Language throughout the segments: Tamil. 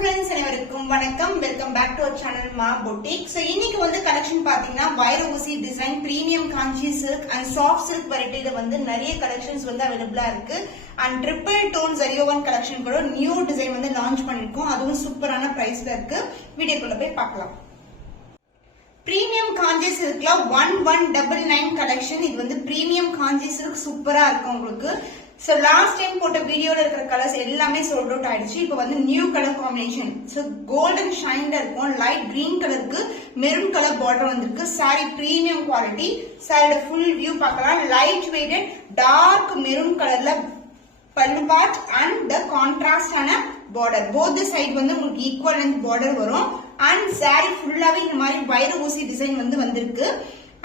ஃப்ரெண்ட்ஸ் அனைவருக்கும் வணக்கம். Welcome back to our channel Maa boutique. So இன்னைக்கு வந்து கலெக்ஷன் பாத்தீங்கன்னா வைர ஊசி design premium Kanchi silk and soft silk வெரைட்டில வந்து நிறைய கலெக்ஷன்ஸ் வந்து அவைலபிளா இருக்கு. அண்ட் ட்ரிபிள் டோன் ஜரியோவன் கலெக்ஷன் கூட நியூ டிசைன் வந்து லான்ச் பண்ணிருக்கோம். அதுவும் சூப்பரான பிரைஸ்ல இருக்கு. வீடியோக்குள்ள போய் பார்க்கலாம். பிரீமியம் காஞ்சி சில்க்ல 1199 கலெக்ஷன். இது வந்து பிரீமியம் காஞ்சி சில்க் சூப்பரா இருக்கும் உங்களுக்கு. சோ லாஸ்ட் டைம் போட்ட வீடியோல இருக்கிற கலர்ஸ் எல்லாமே சோல்ட் அவுட் ஆயிடுச்சு. இப்போ வந்து new colour combination. So golden ஷைன்ல இருக்கும். லைட் கிரீன் கலருக்கு மெரூன் கலர் பார்டர் வந்திருக்கு. Sari premium quality. சாரியோட ஃபுல் வியூ பார்க்கலாம். லைட் வெயிட்டட் டார்க் மெரூன் கலர்ல பல்லு பார்ட் அண்ட் த கான்ட்ராஸ்டான பார்டர். போத் சைடு வந்து உங்களுக்கு ஈக்குவல் லென்த் பார்டர் வரும். அண்ட் சாரி ஃபுல்லாவே இந்த மாதிரி வைர ஊசி டிசைன் வந்து வந்திருக்கு.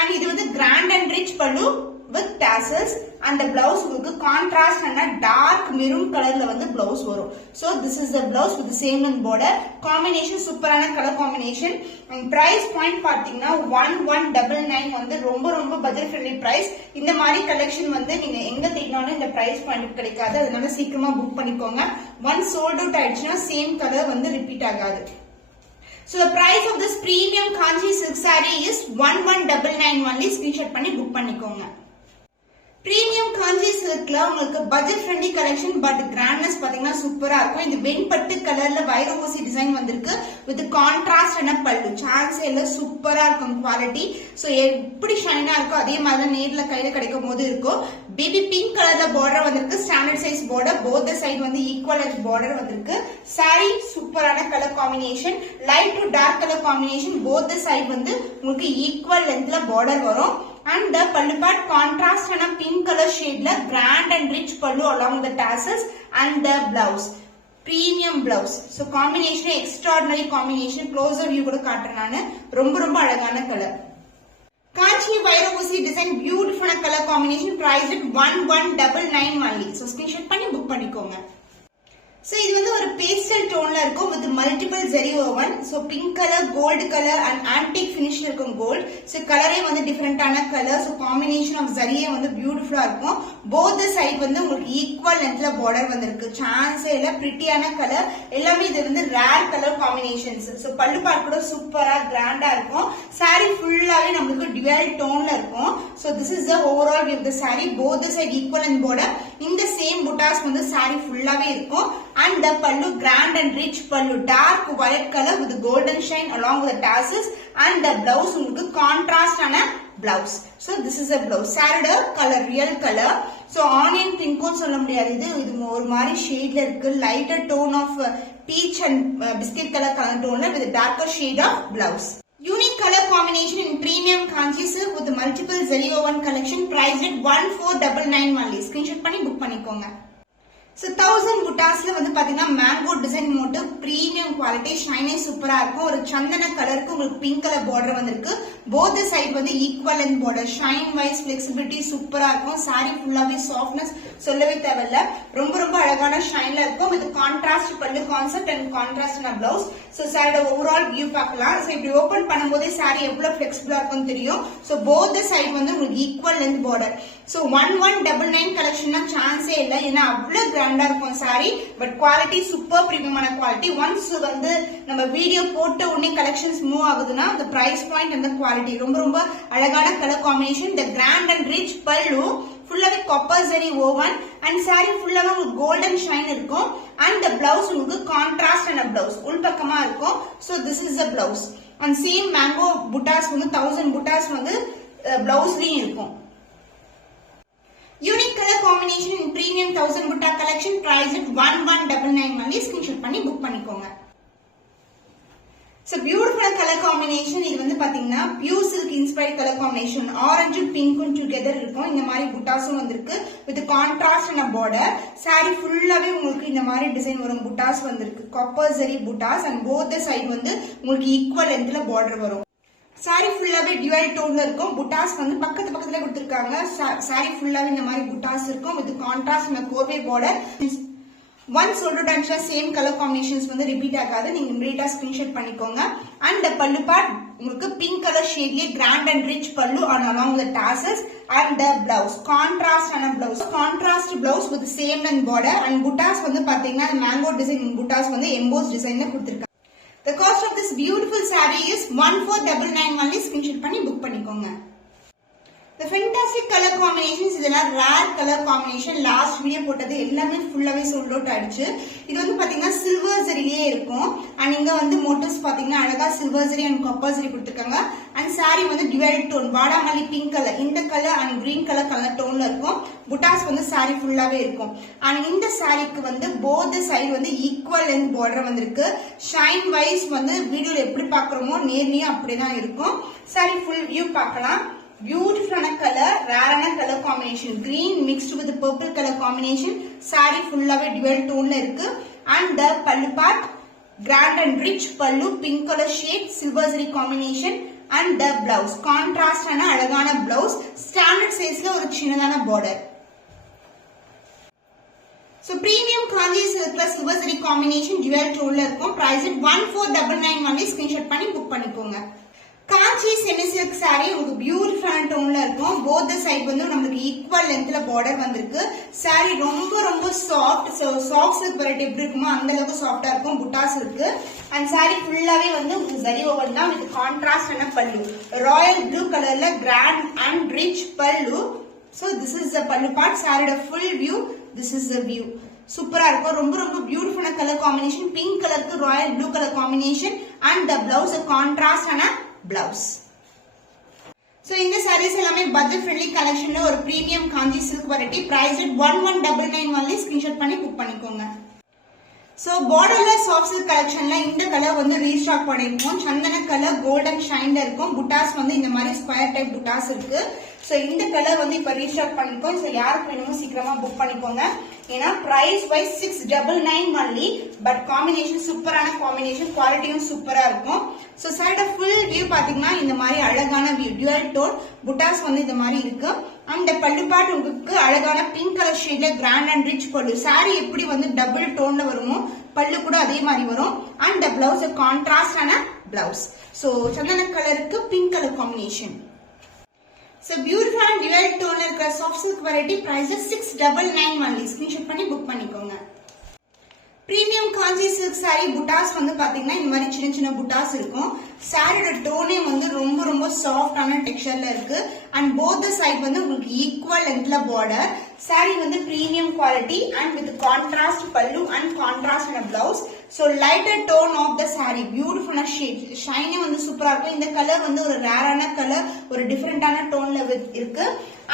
அண்ட் இது வந்து கிராண்ட் அண்ட் ரிச் பல்லு with tassels and the blouse உங்களுக்கு contrast and dark maroon colorல வந்து blouse வரும். So this is the blouse with the same length border. Combination சூப்பரான color combination. And price point பாத்தீங்கன்னா 1199 வந்து ரொம்ப budget friendly price. இந்த மாதிரி collection வந்து நீங்க எங்க தேடினாலும் இந்த price point கிடைக்காது. அதனால சீக்கிரமா புக் பண்ணிக்கோங்க. Once sold out ஆயிடுச்சுனா same color வந்து repeat ஆகாது. So the price of this premium Kanchi silk saree is 1199 only. Screenshot பண்ணி புக் பண்ணிக்கோங்க. பிரீமியம் காஞ்சி சில்க்ல உங்களுக்கு budget friendly collection but grandness பாத்தீங்கன்னா சூப்பரா இருக்கும். இந்த வெண்பட்டு கலர்ல வைர ஊசி டிசைன் வந்திருக்கு வித் கான்ட்ராஸ்ட் அண்ட் பல்லு. சான்ஸ் எல்லாம் சூப்பரா இருக்கும் குவாலிட்டி. சோ எப்படி ஷைனா இருக்கோ அதே மாதிரி நேர்ல கையில கிடைக்கும் போது இருக்கும். பேபி பிங்க் கலர்ல பார்டர் வந்திருக்கு. Standard size border. Both side வந்து ஈக்குவல் எட்ஜ் பார்டர் வந்திருக்கு. சாரி சூப்பரான colour combination. Light to dark colour combination. Both side வந்து உங்களுக்கு ஈக்குவல் லென்த்ல பார்டர் வரும். And the pallu part contrast and a pink color shade la grand and rich pallu along the tassels and the blouse premium blouse. So combination extraordinary combination. Closer view kuda kaatren nanu romba alagana color. Kanchi வைர ஊசி design beautiful color combination. Price at 1199 only. So screenshot பண்ணி book பண்ணிக்கோங்க. So இது வந்து ஒரு பேஸ்டல் டோன்ல இருக்கும் with multiple zari woven. So pink color, gold color and antique finishல இருக்கும் gold. So கலரே வந்து டிஃபரண்டான கலர். So combination of zariயே வந்து பியூட்டிஃபுல்லா இருக்கும். Both the side வந்து உங்களுக்கு ஈக்குவல் லென்த்ல பார்டர் வந்திருக்கு. சான்ஸே இல்ல. பிரிட்டியான கலர். எல்லாமே இது வந்து ரேர் கலர் காம்பினேஷன்ஸ். So பல்லு பார்ட் கூட சூப்பரா கிராண்டா இருக்கும். saree ஃபுல்லாவே நமக்கு டுவல் டோன்ல இருக்கும். So this is the overall view of the saree. Both the side equal and border. இந்த சேம் புட்டாஸ் வந்து saree ஃபுல்லாவே இருக்கும். And the pallu grand and rich pallu, dark violet color with golden shine along with the tassels. And the blouse உங்களுக்கு contrast ஆன blouse. So this is a blouse. Saree color real color. So onion pink சொல்ல முடியாது. இது ஒரு மாதிரி ஷேட்ல இருக்கு. lighter tone of peach and biscuit color tone with a darker shade of blouse. Unique color combination in premium Kanchi silk with multiple zari woven collection. Priced at 1499 only. Screenshot பண்ணி book பண்ணிக்கோங்க. So 1000 புட்டாஸ்ல வந்து பாத்தீங்கன்னா mango design motif premium quality. ஷைனே சூப்பரா இருக்கும். ஒரு சந்தன கலருக்கு உங்களுக்கு பிங்க் கலர் பார்டர் வந்திருக்கு. போத் சைடு வந்து equal length border. Shine wise flexibility சூப்பரா இருக்கும். சாரி ஃபுல்லாவே சாஃப்ட்னஸ் சொல்லவே தேவையில்ல. ரொம்ப அழகான ஷைன்ல இருக்கும். வித் கான்ட்ராஸ்ட் பல்லு concept and contrast blouse. So சாரியோட ஓவரால் வியூ பார்க்கலாம். சோ இப்படி ஓபன் பண்ணும்போதே சாரி எவ்வளவு பிளெக்சிபிளா இருக்கும்னு தெரியும். சோ போத் சைடு வந்து உங்களுக்கு ஈக்குவல் லென்த் பார்டர். சோ 1199 கலெக்ஷன்னா சான்ஸே இல்ல. ஏன்னா அவ்வளவு கிராண்டா இருக்கும் சாரி. பட் குவாலிட்டி சூப்பர் பிரீமியமான குவாலிட்டி. ஒன்ஸ் வந்து நம்ம வீடியோ போட்ட உடனே கலெக்ஷன்ஸ் மூவ் ஆகுதுன்னா அந்த பிரைஸ் பாயிண்ட் அந்த குவாலிட்டி ரொம்ப அழகான colour combination. The grand and rich பல்லு ஃபுல்லாவே copper zari woven and sari ஃபுல்லாவே உங்களுக்கு கோல்டன் ஷைன் இருக்கும். அண்ட் த பிளவுஸ் உங்களுக்கு கான்ட்ராஸ்ட் அண்ட் பிளவுஸ் உள்பக்கமா இருக்கும். So this is the blouse. And same mango buttas வந்து 1000 புட்டாஸ் வந்து பிளவுஸ்லயும் இருக்கும். Unique color combination in premium 1000 butta collection. Price at 1199 only. Screenshot பண்ணி book பண்ணிக்கோங்க. So beautiful color combination. இது வந்து பாத்தீங்கன்னா pure silk inspired color combination. Orange and pink together இருக்கும். இந்த மாதிரி புட்டாஸும் வந்திருக்கு with contrast and a border. saree ஃபுல்லாவே உங்களுக்கு இந்த மாதிரி டிசைன் வரும். புட்டாஸ் வந்திருக்கு. copper zari buttas and both the side வந்து உங்களுக்கு ஈக்குவல் லென்த்ல பார்டர் வரும். சாரி ஃபுல்லாவே டிவைட் டோன்ல இருக்கும். புட்டாஸ் வந்து பக்கத்துல கொடுத்திருக்காங்க. சாரி ஃபுல்லாவே இந்த மாதிரி புட்டாஸ் இருக்கும் with contrast and கோர்வே border. ஒன்ஸ் சொல்லிட்டு சேம் கலர் காம்பினேஷன்ஸ் வந்து ரிப்பீட் ஆகாது. நீங்க இமிடியேட்டா ஸ்கிரீன்ஷாட் பண்ணிக்கோங்க. அண்ட் பல்லு பார்ட் உங்களுக்கு பிங்க் கலர் ஷேட்லயே கிராண்ட் அண்ட் ரிச் பல்லு and along with tassels and the blouse contrast and a blouse contrast blouse with same length border and buttas வந்து பாத்தீங்கன்னா mango design buttas வந்து embossed design ல கொடுத்திருக்காங்க. The cost of this beautiful saree is 1499 only. Screenshot பண்ணி book பண்ணிக்கோங்க. The fantastic color combinations இதெல்லாம் rare color combination last video போட்டது எல்லாமே ஃபுல்லாவே sold out ஆயிடுச்சு. இது வந்து பாத்தீங்கன்னா silver zariயே இருக்கும் and இங்க வந்து motifs பாத்தீங்கன்னா அழகா silver zari and copper zari கொடுத்திருக்காங்க and saree வந்து dual tone வாடாமல்லி pink color இந்த color and green color toneல இருக்கும். புட்டாஸ் வந்து saree ஃபுல்லாவே இருக்கும் and இந்த சாரிக்கு வந்து both the side வந்து equal length border வந்திருக்கு. shine wise வந்து வீடியோல எப்படி பார்க்கறோமோ நேர்லயும் அப்படிதான் இருக்கும். saree full view பார்க்கலாம். Beautiful color, rare color combination, green mixed with the purple color combination. Saree full of dual tone la irukku and the pallu part grand and rich pallu, pink color shade, silver zari combination and the blouse contrast ana alagana blouse, standard size la oru chinnadana border. So premium kanji silk la silver zari combination dual tone la irukum. Price it 1499 only. Screenshot panni book pannikonga. Kanchi semi silk saree உங்களுக்கு பியூட்டிஃபுல்லான டோன்ல இருக்கும். both the side வந்து நமக்கு ஈக்குவல் லென்த்ல border வந்திருக்கு. saree ரொம்ப ரொம்ப சாஃப்ட். சாஃப்ட் சில்க் வெரைட்டி எப்படி இருக்குமோ அந்த அளவுக்கு சாஃப்ட்டா இருக்கும். புட்டாஸ் இருக்கு and saree ஃபுல்லாவே வந்து உங்களுக்கு zari over தான் with contrast and pallu. royal blue கலர்ல grand and rich pallu. So this is the pallu part. saree full view. This is the view. சூப்பரா இருக்கும். ரொம்ப ரொம்ப பியூட்டிஃபுல்லான கலர் காம்பினேஷன். பிங்க் கலருக்கு Royal blue colour combination and the blouse contrast and blouse. So இந்த sarees எல்லாமே budget friendly collection ல ஒரு premium kanji silk variety. price at 1199 only. screenshot பண்ணி book பண்ணிக்கோங்க. So borderless soft silk collection ல இந்த கலர் வந்து ரீஸ்டாக் பண்ணிருக்கோம். சந்தன கலர் golden shine ல இருக்கும். புட்டாஸ் வந்து இந்த மாதிரி ஸ்கொயர் டைப் புட்டாஸ் இருக்கு. So இந்த கலர் வந்து இப்ப ரீஸ்டாக் பண்ணிருக்கோம். So யாருக்கு வேணுமோ சீக்கிரமா புக் பண்ணிக்கோங்க. ஏனா price wise 699 only, but combination சூப்பரான combination, குவாலிட்டியும் சூப்பரா இருக்கும். So side of full view பாத்தீங்கன்னா இந்த மாதிரி அழகான view dual tone புட்டாஸ் வந்து இந்த மாதிரி இருக்கு. and the pallu part உங்களுக்கு அழகான pink color shade ல grand and rich pallu. saree எப்படி வந்து double tone ல வருமோ பல்லு கூட அதே மாதிரி வரும். and the blouse contrast ஆன blouse. So சந்தன கலருக்கு pink color combination. So beautiful and dual tone இருக்கிற soft silk variety. price is 699 only. screenshot பண்ணி book பண்ணிக்கோங்க. premium kanji silk saree புட்டாஸ் வந்து பாத்தீங்கன்னா இந்த மாதிரி சின்ன சின்ன புட்டாஸ் இருக்கும். சாரியோட டோனே வந்து ரொம்ப ரொம்ப சாஃப்டான டெக்ஸ்சர்ல இருக்கு and both the side வந்து உங்களுக்கு ஈக்குவல் லென்த்ல border. saree வந்து premium quality and with contrast pallu and contrast and a blouse. So lighter tone of the saree, beautiful shade, shine வந்து சூப்பரா இருக்கும். இந்த கலர் வந்து ஒரு ரேரான கலர், ஒரு டிஃபரண்டான டோன்ல இருக்கு.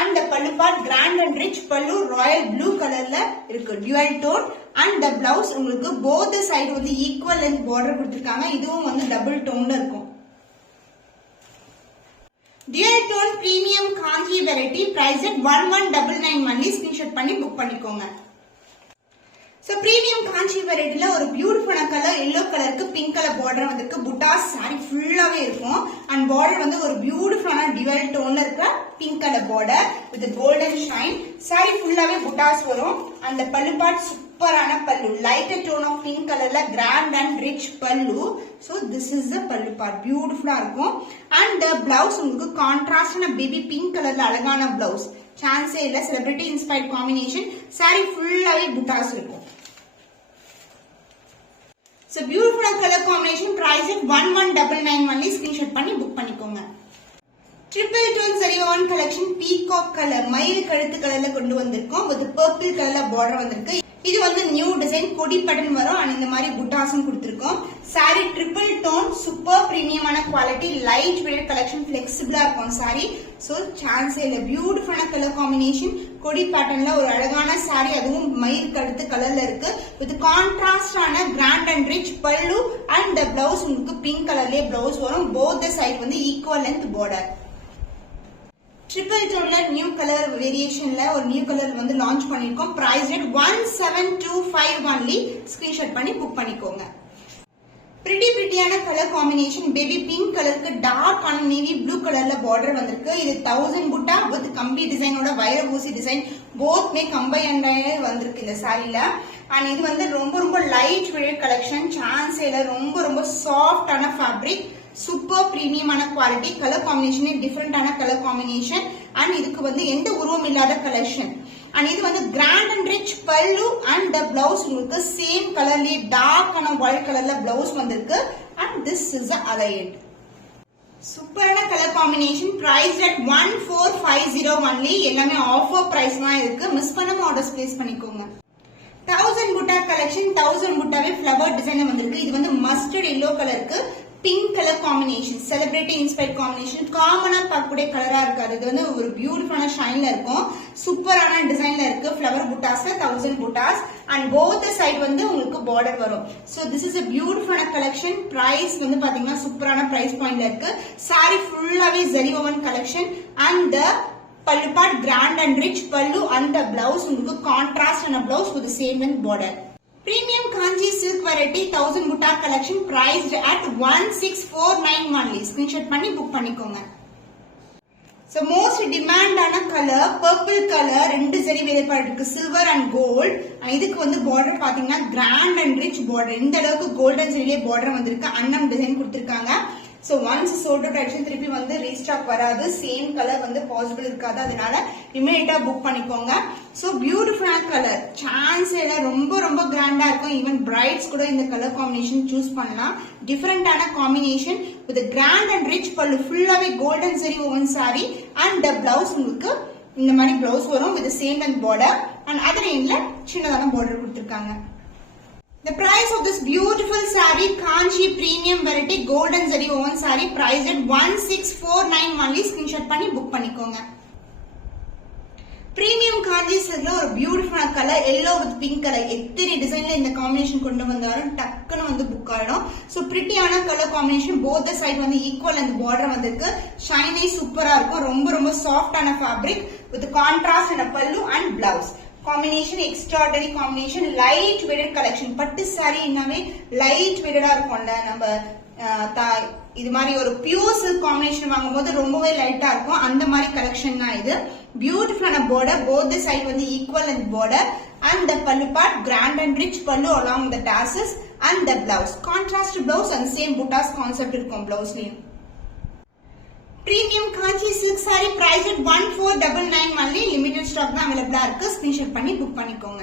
and the pallu part grand and rich pallu, royal blue கலர்ல இருக்கு. dual tone and the blouse உங்களுக்கு both the side வந்து equal length border கொடுத்திருக்காங்க. இதுவும் வந்து double tone ல இருக்கும். dual tone premium kanji variety. price at 1199 only. screenshot பண்ணி book பண்ணிக்கோங்க. So premium kanji variety ல ஒரு பியூட்டிஃபுல்லான கலர் yellow கலருக்கு pink கலர் border வந்திருக்கு. புட்டாஸ் saree ஃபுல்லாவே இருக்கும் and border வந்து ஒரு பியூட்டிஃபுல்லான dual tone ல இருக்க pink colour border with golden shine. saree ஃபுல்லாவே புட்டாஸ் வரும் and the pallu part சூப்பரான pallu, lighter tone of pink கலர்ல grand and rich pallu. So this is the pallu part, பியூட்டிஃபுல்லா இருக்கும். and the blouse உங்களுக்கு கான்ட்ராஸ்டான baby pink கலர்ல அழகான blouse. சான்ஸே இல்ல, celebrity inspired combination. saree ஃபுல்லாவே புட்டாஸ் இருக்கும். So beautiful color combination. price at 1199 only. screenshot பண்ணி book பண்ணிக்கோங்க. triple tone saree on collection peacock color மயில் கழுத்து கலர்ல கொண்டு வந்திருக்கோம். with purple கலர்ல border வந்திருக்கு. இது வந்து நியூ டிசைன், கொடி பட்டன் வரும் and இந்த மாதிரி புட்டாஸும் கொடுத்திருக்கோம். saree triple tone, super பிரீமியமான குவாலிட்டி, லைட் வெயிட் கலெக்ஷன், ஃபிளெக்சிபிளா இருக்கும் saree. so சான்ஸே இல்ல, பியூட்டிஃபுல்லான கலர் காம்பினேஷன், கொடி பேட்டர்ன்ல ஒரு அழகான saree, அதுவும் மயில் கழுத்து கலர்ல இருக்கு. with கான்ட்ராஸ்டான grand and rich pallu and the blouse உங்களுக்கு பிங்க் கலர்லயே blouse வரும். both the side வந்து equal length border. triple tone ல நியூ கலர் வேரியேஷன்ல ஒரு நியூ கலர் வந்து லான்ச் பண்ணிருக்கோம். price rate 1725 only. screenshot பண்ணி புக் பண்ணிக்கோங்க. பிரிட்டியான கலர் காம்பினேஷன், பேபி பிங்க் கலருக்கு டார்க் ஆன நேவி ப்ளூ கலர்ல பார்டர் வந்திருக்கு. இது 1000 புட்டா வித் கம்பி டிசைனோட வைர ஊசி டிசைன் போத் மே கம்பைன்ட் வந்திருக்கு இந்த சாரில. அண்ட் இது வந்து ரொம்ப ரொம்ப லைட் வெயிட் கலெக்ஷன், சான்ஸேல ரொம்ப ரொம்ப சாஃப்டான ஃபேப்ரிக். சூப்பர் பிரீமியமான குவாலிட்டி, கலர் காம்பினேஷன் டிஃபரெண்டான கலர் காம்பினேஷன் அண்ட் இதுக்கு வந்து எந்த உருவம் இல்லாத கலெக்ஷன். அண்ட் இது வந்து கிராண்ட் அண்ட் ரிச் பல்லு அண்ட் த பிளவுஸ் உங்களுக்கு சேம் கலர்லயே டார்க்கான ஒயிட் கலர்ல பிளவுஸ் வந்திருக்கு. அண்ட் திஸ் இஸ் அலைட் சூப்பரான colour combination. Price at 1450 only. எல்லாமே ஆஃபர் பிரைஸ் தான் இருக்கு. மிஸ் பண்ணாம ஆர்டர்ஸ் பிளேஸ் பண்ணிக்கோங்க. 1000 புட்டா கலெக்ஷன். 1000 புட்டாவே ஃபிளவர் டிசைன் வந்திருக்கு. இது வந்து மஸ்டர்ட் எல்லோ கலருக்கு pink colour combination, celebrity inspired combination. காமனா பார்க்கக்கூடிய கலரா இருக்காது. இது வந்து ஒரு பியூட்டிஃபுல்லான ஷைன்ல இருக்கும். சூப்பரான டிசைன்ல இருக்கு. Flower புட்டாஸ்ல 1000 buttas and both side வந்து உங்களுக்கு பார்டர் வரும். சோ திஸ் இஸ் a பியூட்டிஃபுல்லான கலெக்ஷன். பிரைஸ் வந்து பாத்தீங்கன்னா சூப்பரான பிரைஸ் பாயிண்ட்ல இருக்கு. சாரி ஃபுல்லாவே zari woven collection and the pallu part grand and rich pallu and the blouse உங்களுக்கு contrast and a blouse with the same length border. Premium Kanchi silk variety 1000 butta collection priced at 1649 only. Screenshot பண்ணி book பண்ணிக்கோங்க. So most demand ஆன கலர் purple color, ரெண்டு ஜரி வேலைப்பாடு இருக்கு, silver and gold. இதுக்கு வந்து border பாத்தீங்கன்னா grand and rich border. இந்த அளவுக்கு golden ஜரியிலே border வந்திருக்கு. அன்னம் டிசைன் கொடுத்திருக்காங்க. So once sold out ஆயிடுச்சு திருப்பி வந்து ரீஸ்டாக் வராது. சேம் கலர் வந்து பாசிபிள் இருக்காது. அதனால இமிடியேட்டா புக் பண்ணிக்கோங்க. So பியூட்டிஃபுல்லான கலர், சான்ஸ் இல்ல, ரொம்ப ரொம்ப கிராண்டா இருக்கும். ஈவன் பிரைட்ஸ் கூட இந்த கலர் காம்பினேஷன் சூஸ் பண்ணலாம். டிஃபரெண்டான combination with grand and rich பல்லு, ஃபுல்லாவே golden zari woven sari and the blouse உங்களுக்கு இந்த மாதிரி பிளவுஸ் வரும் with same length border and other எண்ட்ல சின்னதான பார்டர் கொடுத்திருக்காங்க. The price of this beautiful saree Kanchi premium variety golden zari woven saree priced at 1649 only. Screenshot பண்ணி book பண்ணிக்கோங்க. Premium Kanchi silkல ஒரு பியூட்டிஃபுல்லான colour yellow with pink colour. எத்தனை டிசைன்ல இந்த காம்பினேஷன் கொண்டு வந்தாலும் டக்குன்னு வந்து புக் ஆயிடும். சோ பிரிட்டியான கலர் காம்பினேஷன், போத் சைடு வந்து ஈக்குவல் அந்த பார்டர் வந்திருக்கு. ஷைனி சூப்பரா இருக்கும். ரொம்ப ரொம்ப சாஃப்டான ஃபேப்ரிக் வித் கான்ட்ராஸ்ட் அண்ட் பல்லு and blouse. Combination extraordinary combination, light weighted collection. பட்டு சாரி இன்னமே லைட் வெயிட்டடா இருக்கும்ல, நம்ம இது மாதிரி ஒரு பியூர் சில்க் காம்பினேஷன் வாங்கும்போது ரொம்பவே லைட்டா இருக்கும். அந்த மாதிரி கலெக்ஷன் தான் இது. பியூட்டிஃபுல்லான பார்டர், போத் சைடு வந்து equal and border and the பல்லு பார்ட் கிராண்ட் அண்ட் ரிச் பல்லு along the டாசஸ் and the blouse contrast blouse and same buttas concept இருக்கும் பிளவுஸ்லயும். Premium Kanchi silk saree priced at 1499 only. Limited stock தான் அவைலபிளா இருக்கு. ஸ்கிரீன்ஷாட் பண்ணி புக் பண்ணிக்கோங்க.